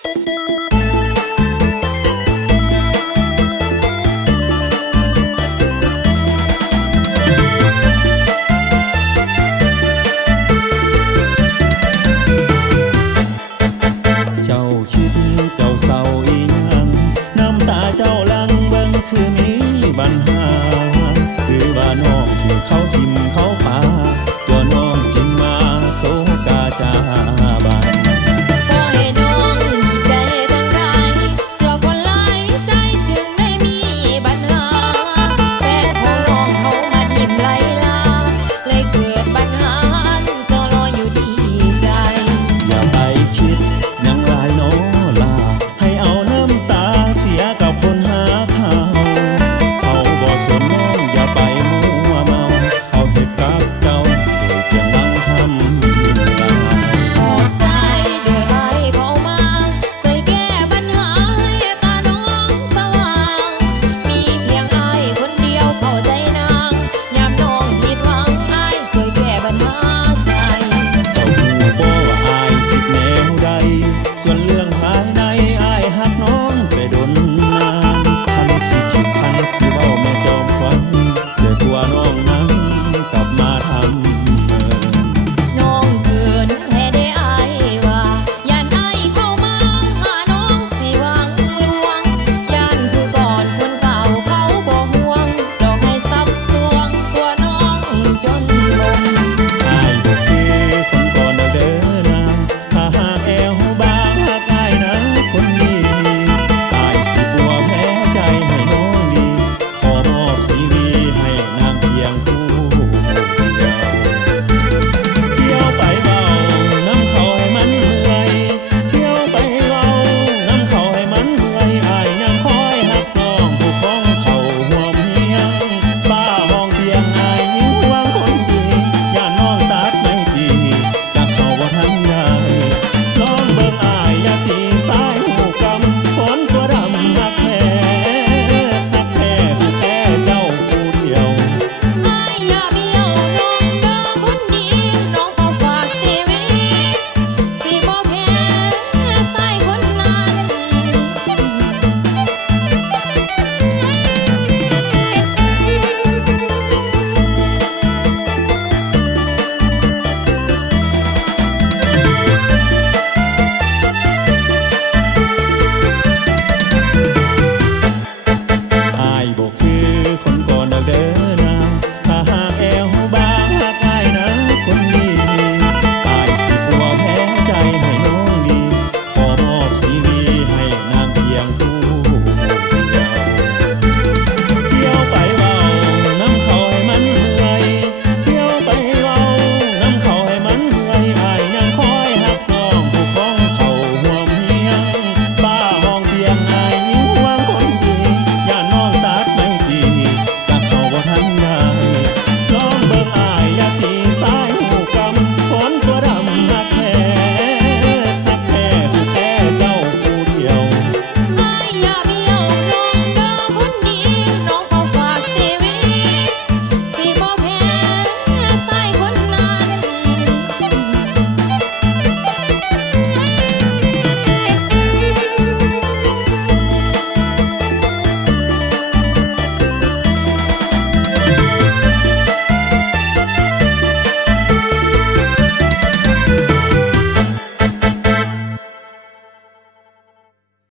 เจ้าคิดเจ้าเศร้าอีหยังน้ำตาเจ้าลังเบิ่งคือมีปัญหาคือว่าน้องถึงเขาทิมเขาป่าตัวน้องจึงมาโศกาจาบาน ขอให้น้องคิดได้ดังใดเสือคนหลายใจจึงได้มีปัญหาแฟนของน้องเขามาทิ่มไล่ลาเลยเกิดปัญหาเจ้ารออยู่ดีใจ อย่าไปคิดหยังหลายโนลาให้เอาน้ำตาเสียกับคนหาเขาเขาบ่สนน้องอย่าไปมัวเมาเอาเหตุกับเจ้าโดยเพียงนั่งทำลา ขอบใจเดือไอเข้ามาใส่แก้ปัญหาให้ตาน้องสว่างมีเพียงไอคนเดียวเข้าใจนางยามน้องผิดหวังไอช่วยแก้ปัญหาใจ เจ้าหูบ่ว่าอายคิดแนวใดส่วนเรื่องภายในอายหักน้องไปดนนานพันสิคิดพันสิเว้าแม่จอมขวัญเดี๋ยวตัวน้องนั้นกลับมาทำ